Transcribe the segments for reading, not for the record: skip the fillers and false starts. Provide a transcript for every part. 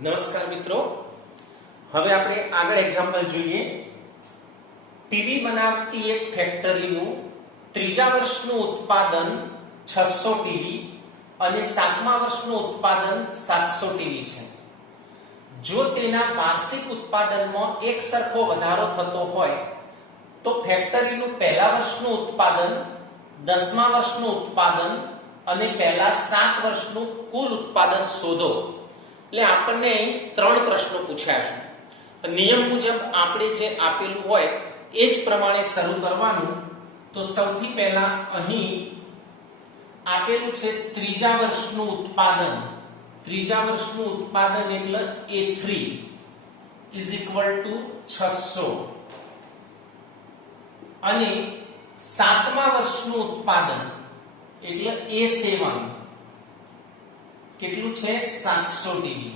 નમસ્કાર મિત્રો, હવે આપણે આગળ એક્ઝામ્પલ જોઈએ. ટીવી બનાવતી એક ફેક્ટરીનું ત્રીજા વર્ષનું ઉત્પાદન 600 ટીવી અને સાતમા વર્ષનું ઉત્પાદન 700 ટીવી છે. જો તેના વાર્ષિક ઉત્પાદનમાં એક સરખો વધારો થતો હોય તો ફેક્ટરીનું પહેલા વર્ષનું ઉત્પાદન, 10મા વર્ષનું ઉત્પાદન અને પહેલા 7 વર્ષનું કુલ ઉત્પાદન શોધો. એટલે આપણને અહીં 3 પ્રશ્નો પૂછ્યા છે. નિયમ મુજબ આપણે જે આપેલું હોય એ જ પ્રમાણે શરૂ કરવાનું. તો સૌથી પહેલા અહીં આપેલું છે ત્રીજા વર્ષનું ઉત્પાદન. ત્રીજા વર્ષનું ઉત્પાદન એટલે A3 is equal to 600 અને સાતમા વર્ષનું ઉત્પાદન એટલે A7 કેટલું છે 700 ટીવી.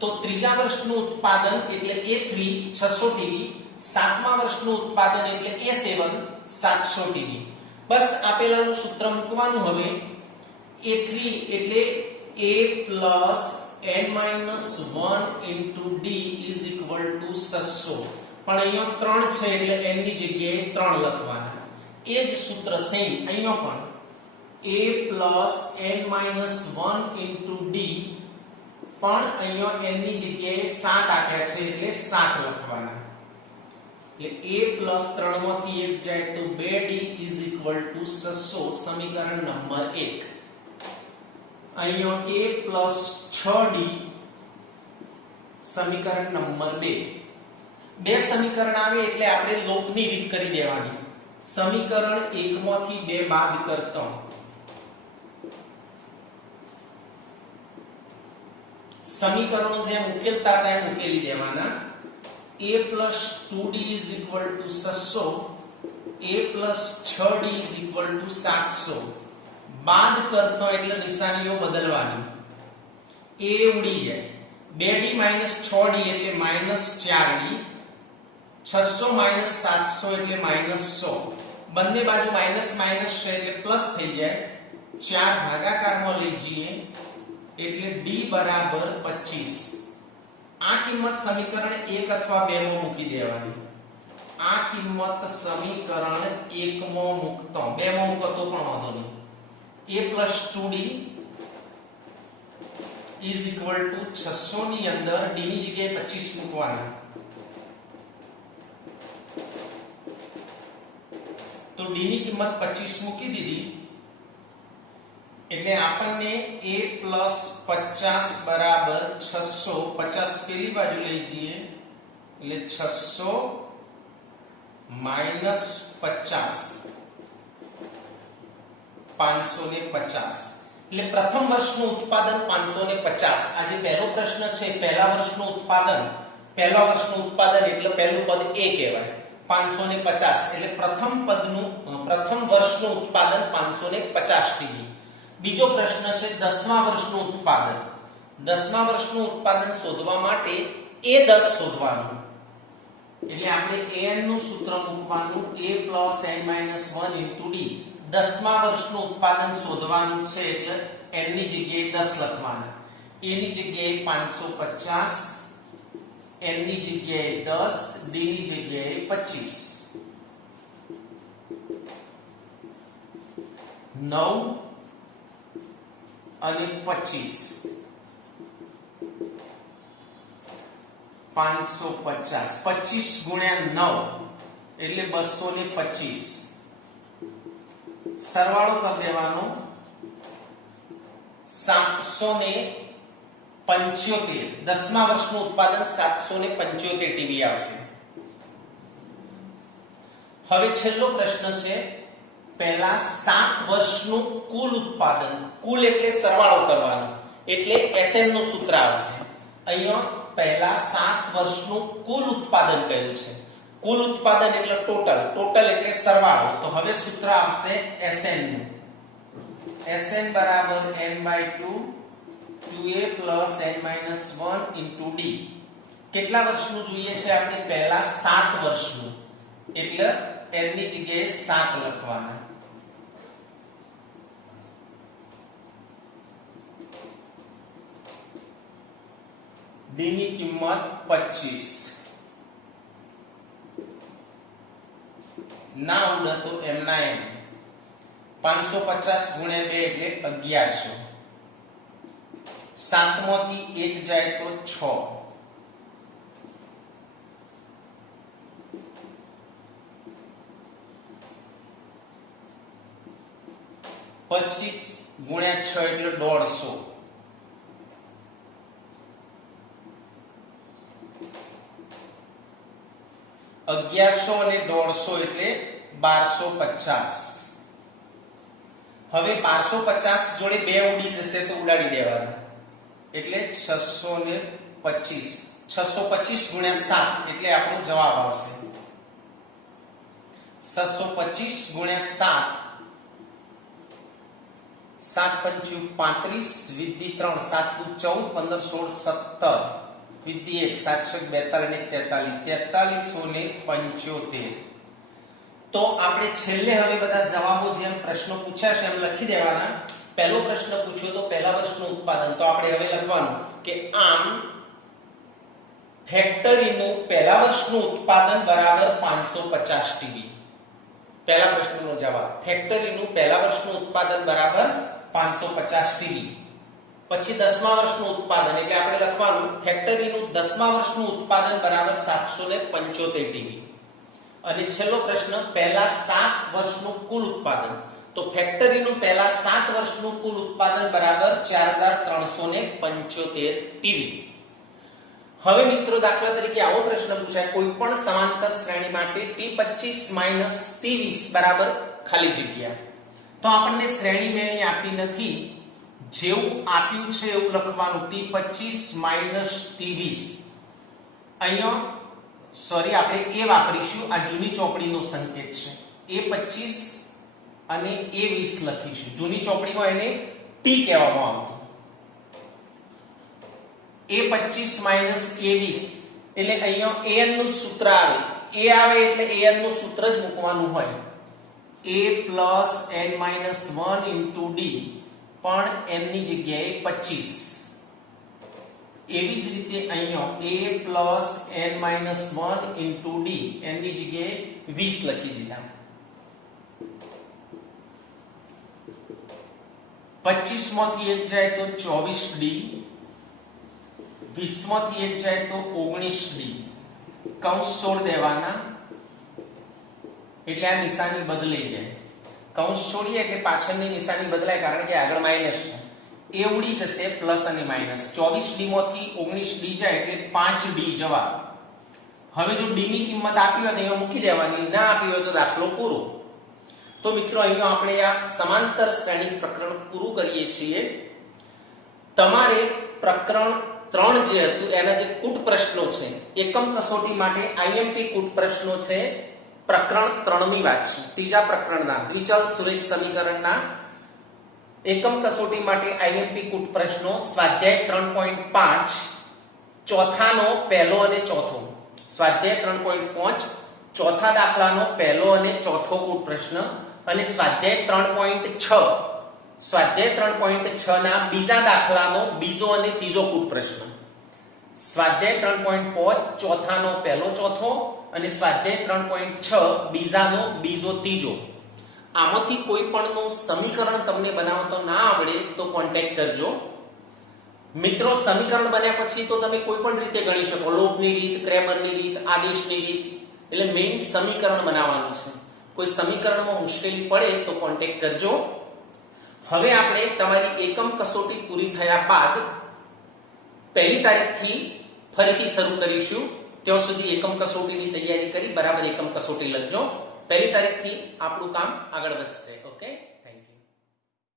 તો ત્રીજા વર્ષનું ઉત્પાદન એટલે A3 600 ટીવી, સાતમા વર્ષનું ઉત્પાદન એટલે A7 700 ટીવી. બસ આપેલાનું સૂત્ર મૂકવાનું. હવે A3 એટલે A plus n-1 into D is equal to 600. પણ અહીંયા 3 છે એટલે n ની જગ્યાએ 3 લખવાના. એ જ સૂત્ર સેમ અહીંયા પણ A plus n-1 into D, પણ અહીંયા n ની જગ્યાએ 7 આપ્યા છે એટલે 7 લખવાના. એટલે A plus 3 માંથી 1 જાય તો 2D is equal to 600. સમીકરણ નંબર 1. અહીંયા A plus 6D સમીકરણ નંબર 2. બે સમીકરણ આવે એટલે આપણે લોપની રીત કરી દેવાની. સમીકરણ 1 માંથી 2 બાદ કરતા સમીકરણો જેમ ઉકેલતા તેમ ઉકેલી દેવાના. A plus 2D is equal to 600, A plus 6D is equal to 700. બાદ કરતો એટલે નિશાનીઓ બદલવાની. A ઉડી જાય, 2D minus 6D એટલે minus 4D, 600 minus 700 એટલે minus 100. બંને બાજુ માઇનસ માઇનસ છે એટલે પ્લસ થઈ જાય. 4 ભાગાકારમાં લઈ જઈએ એટલે D બરાબર 25. આ કિંમત સમીકરણ 1 અથવા 2 માં મૂકી દેવાની. આ કિંમત સમીકરણ 1 માં મૂકતો 2 માં મૂકો તો પણ વાંધો નહીં. A plus 2D is equal to 600 ની અંદર D ની જગ્યાએ 25 મૂકવાના. તો D ની કિંમત 25 મૂકી દીધી એટલે આપણને A plus 50 બરાબર 600. 50 પેલી બાજુ લઈ જઈએ એટલે 600 minus 50 550. એટલે પ્રથમ વર્ષનું ઉત્પાદન 550. આ જે પહેલો પ્રશ્ન છે પહેલા વર્ષનું ઉત્પાદન, પહેલા વર્ષનું ઉત્પાદન એટલે પહેલું પદ A કહેવાય. 550 એટલે પ્રથમ વર્ષનું ઉત્પાદન 550 ટીવી. બીજો પ્રશ્ન છે 10મા વર્ષનું ઉત્પાદન. 10મા વર્ષનું ઉત્પાદન શોધવા માટે A10 શોધવાનું. એટલે આપણે an નું સૂત્ર મૂકવાનું. A plus n-1 into D. 10મા વર્ષનું ઉત્પાદન શોધવાનું છે એટલે n ની જગ્યાએ 10 લખવાના. A ની જગ્યાએ 550, n ની જગ્યાએ 10, D ની જગ્યાએ 25. 9 અને 25 550. 25 ગુણ્યા 9 એટલે 225. સરવાળો કરી દેવાનો. 775. 10મા વર્ષનું ઉત્પાદન 775 ટીવી આવશે. હવે છેલ્લો પ્રશ્ન છે પહેલા 7 વર્ષનું કુલ ઉત્પાદન. કુલ એટલે સરવાળો કરવાનો એટલે SN નું સૂત્ર આવશે. અહીંયા પહેલા 7 વર્ષનું કુલ ઉત્પાદન કહ્યું છે. કુલ ઉત્પાદન એટલે ટોટલ એટલે સરવાળો. તો હવે સૂત્ર આવશે SN નું. SN બરાબર n/2 2A plus n-1 into D. કેટલા વર્ષનું જોઈએ છે આપણે? પહેલા 7 વર્ષનું એટલે n ની જગ્યાએ 7 લખવાના. ડી ની કિંમત 25 ના ઉડે તો એમના એમ 550 ગુણ્યા 2 એટલે 1100 સાતમાંથી 1 જાય તો 6 25 ગુણ્યા 6 એટલે 150 1100 અને 150 એટલે 1250 હવે 1250 જોડે 2 ઉડી જશે તો ઉડાડી દેવાના એટલે 625 625 ગુણ્યા 7 એટલે આપણો જવાબ આવશે 625 ગુણ્યા 7 7 5 35 વિધિ 3 7 14 15 16 17 વિધિ 1 7 42 43 તો આપણે છેલ્લે હવે બધા જવાબો જેમ પ્રશ્નો પૂછ્યા છે એમ લખી દેવાના પહેલો પ્રશ્ન પૂછ્યો તો પહેલા વર્ષનું ઉત્પાદન તો આપણે હવે લખવાનું કે આમ ફેક્ટરીનું પહેલા વર્ષનું ઉત્પાદન બરાબર 550 ટીવી પહેલા પ્રશ્નનો જવાબ ફેક્ટરીનું પહેલા વર્ષનું ઉત્પાદન બરાબર 550 ટીવી પછી 10મા વર્ષનું ઉત્પાદન એટલે આપણે લખવાનું ફેક્ટરીનું 10મા વર્ષનું ઉત્પાદન બરાબર 775 ટીવી અને છેલ્લો પ્રશ્ન પહેલા 7 વર્ષનું કુલ ઉત્પાદન તો ફેક્ટરીનું પહેલા 7 વર્ષનું કુલ ઉત્પાદન બરાબર 4375 ટીવી હવે મિત્રો દાખલા તરીકે આવો પ્રશ્ન પૂછાય કોઈ પણ સમાંતર શ્રેણી માટે T25 - T20 બરાબર ખાલી જગ્યા તો આપણને શ્રેણી મેળવી આપી નથી જેવું આપ્યું છે એવું લખવાનું T25 - T20 અહીંયા સોરી આપણે એ વાપરીશું આ જૂની ચોપડીનો સંકેત છે A25 અને A20 લખીશું જૂની ચોપડીમાં એને T કહેવામાં આવતું A25 - A20 એટલે અહીંયા an નું સૂત્ર આવે a આવે એટલે an નું સૂત્ર જ મૂકવાનું હોય a + n - 1 * d પણ n ની જગ્યાએ 25 એવી જ રીતે અહીંયા a + n - 1 * d n ની જગ્યાએ 20 લખી દીધા 25 માંથી 1 જાય તો 24d 20 માંથી 1 જાય તો 19d કૌંસ છોડ દેવાના એટલે આ નિશાની બદલાઈ જાય કૌંસ છોડીએ એટલે પાછળની નિશાની બદલાય કારણ કે આગળ માઈનસ છે એ ઉડી જશે પ્લસ અને માઈનસ 24d માંથી 19d જાય એટલે 5d જવાબ હવે જો d ની કિંમત આપી હોય તો અહીંયા મૂકી દેવાની ના આપી હોય તો દાખલો પૂરો તો મિત્રો અહીંયા આપણે આ સમાંતર શ્રેણી પ્રકરણ પૂરું કરીએ છીએ તમારે પ્રકરણ 3 જે હતું એના જે કૂટ પ્રશ્નો છે એકમ કસોટી માટે આઈએમપી કૂટ પ્રશ્નો છે પ્રકરણ 3 ની વાત છે ત્રીજા પ્રકરણના દ્વિચલ સુરેખ સમીકરણના એકમ કસોટી માટે આઈએમપી કૂટ પ્રશ્નો સ્વાધ્યાય 3.5 ચોથાનો પહેલો અને ચોથો સ્વાધ્યાય 3.5 ચોથા દાખલાનો પહેલો અને ચોથો કૂટ પ્રશ્ન અને સ્વાધ્યાય 3.6 સ્વાધ્યાય 3.6 ના બીજા દાખલાનો બીજો અને ત્રીજો કૂટ પ્રશ્ન સ્વાધ્યાય 3.5 ચોથાનો પહેલો ચોથો અને સ્વાધ્યાય 3.6 બીજાનો બીજો ત્રીજો આમાંથી કોઈ પણનું સમીકરણ તમને બનાવતો ના આવડે તો કોન્ટેક્ટ કરજો મિત્રો સમીકરણ બન્યા પછી તો તમે કોઈ પણ રીતે ગણી શકો લોપની રીત ક્રેમરની રીત આદેશની રીત એટલે મેઈન સમીકરણ બનાવવાનું છે કોઈ સમીકરણમાં મુશ્કેલી પડે તો કોન્ટેક્ટ કરજો હવે આપણે તમારી એકમ કસોટી પૂરી થયા બાદ પહેલી તારીખથી ફરીથી શરૂ કરીશું ત્યાં સુધી એકમ કસોટીની તૈયારી કરી બરાબર એકમ કસોટી લખજો પહેલી તારીખથી આપણું કામ આગળ વધશે ઓકે